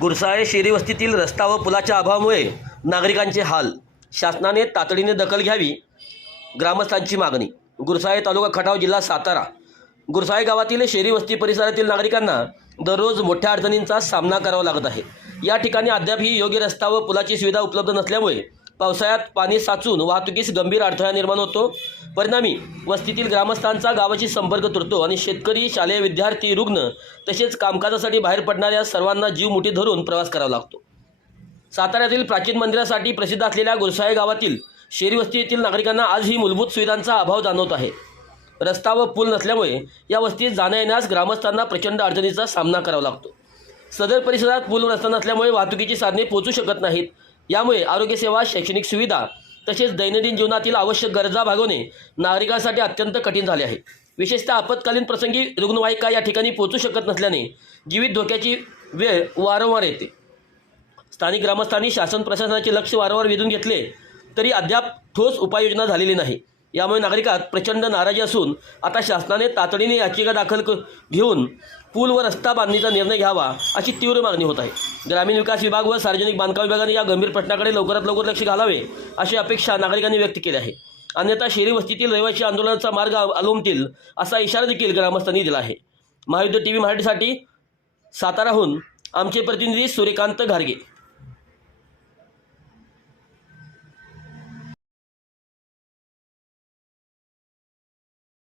गुरसाळे शेरीवस्तीतील रस्ता व पुलाच्या अभावामुळे नागरिकांचे हाल. शासनाने तातडीने दखल घ्यावी ग्रामस्थांची मागणी. गुरसाळे तालुका खटाव जिल्हा सातारा. गुरसाळे गावातील शेरी वस्ती परिसरातील नागरिकांना दररोज मोठ्या अडचणींचा सामना करावा लागत आहे. या ठिकाणी अद्यापही योग्य रस्ता व पुलाची सुविधा उपलब्ध नसल्यामुळे पावसाळ्यात पाणी साचून वाहतुकीस गंभीर अडथळा निर्माण होतो. परिणामी वस्तीतील ग्रामस्थांचा गावाशी संपर्क तुटतो आणि शेतकरी शालेय विद्यार्थी रुग्ण तसेच कामकाजासाठी बाहेर पडणाऱ्या सर्वांना जीव मुठी धरून प्रवास करावा लागतो. साताऱ्यातील प्राचीन मंदिरासाठी प्रसिद्ध असलेल्या गुरसाळे गावातील शेरी वस्ती येथील नागरिकांना आजही मूलभूत सुविधांचा अभाव जाणवत आहे. रस्ता व पूल नसल्यामुळे या वस्तीत जाण्या येण्यास ग्रामस्थांना प्रचंड अडचणीचा सामना करावा लागतो. सदर परिसरात पूल रस्ता नसल्यामुळे वाहतुकीची साधने पोहोचू शकत नाहीत. यामुळे आरोग्यसेवा शैक्षणिक सुविधा तसेच दैनंदिन जीवनातील आवश्यक गरजा भागवणे नागरिकांसाठी अत्यंत कठीण झाले आहे. विशेषतः आपत्कालीन प्रसंगी रुग्णवाहिका या ठिकाणी पोहोचू शकत नसल्याने जीवित धोक्याची वेळ वारंवार येते. स्थानिक ग्रामस्थांनी शासन प्रशासनाचे लक्ष वारंवार वेधून घेतले तरी अद्याप ठोस उपाययोजना झालेली नाही. यामुळे नागरिकात प्रचंड नाराजी असून आता शासनाने तातडीने याचिका दाखल क- घेऊन पूल व रस्ता बांधणीचा निर्णय घ्यावा अशी तीव्र मागणी होत आहे. ग्रामीण विकास विभाग व सार्वजनिक बांधकाम विभागाने या गंभीर प्रश्नाकडे लवकरात लवकर लक्ष घालावे अशी अपेक्षा नागरिकांनी व्यक्त केली आहे. अन्यथा शहरी वस्तीतील रहिवासी आंदोलनाचा मार्ग अवलंबतील असा इशारा देखील ग्रामस्थांनी दिला आहे. महायुद्ध टी व्ही मराठीसाठी साताराहून आमचे प्रतिनिधी सूर्यकांत घारगे.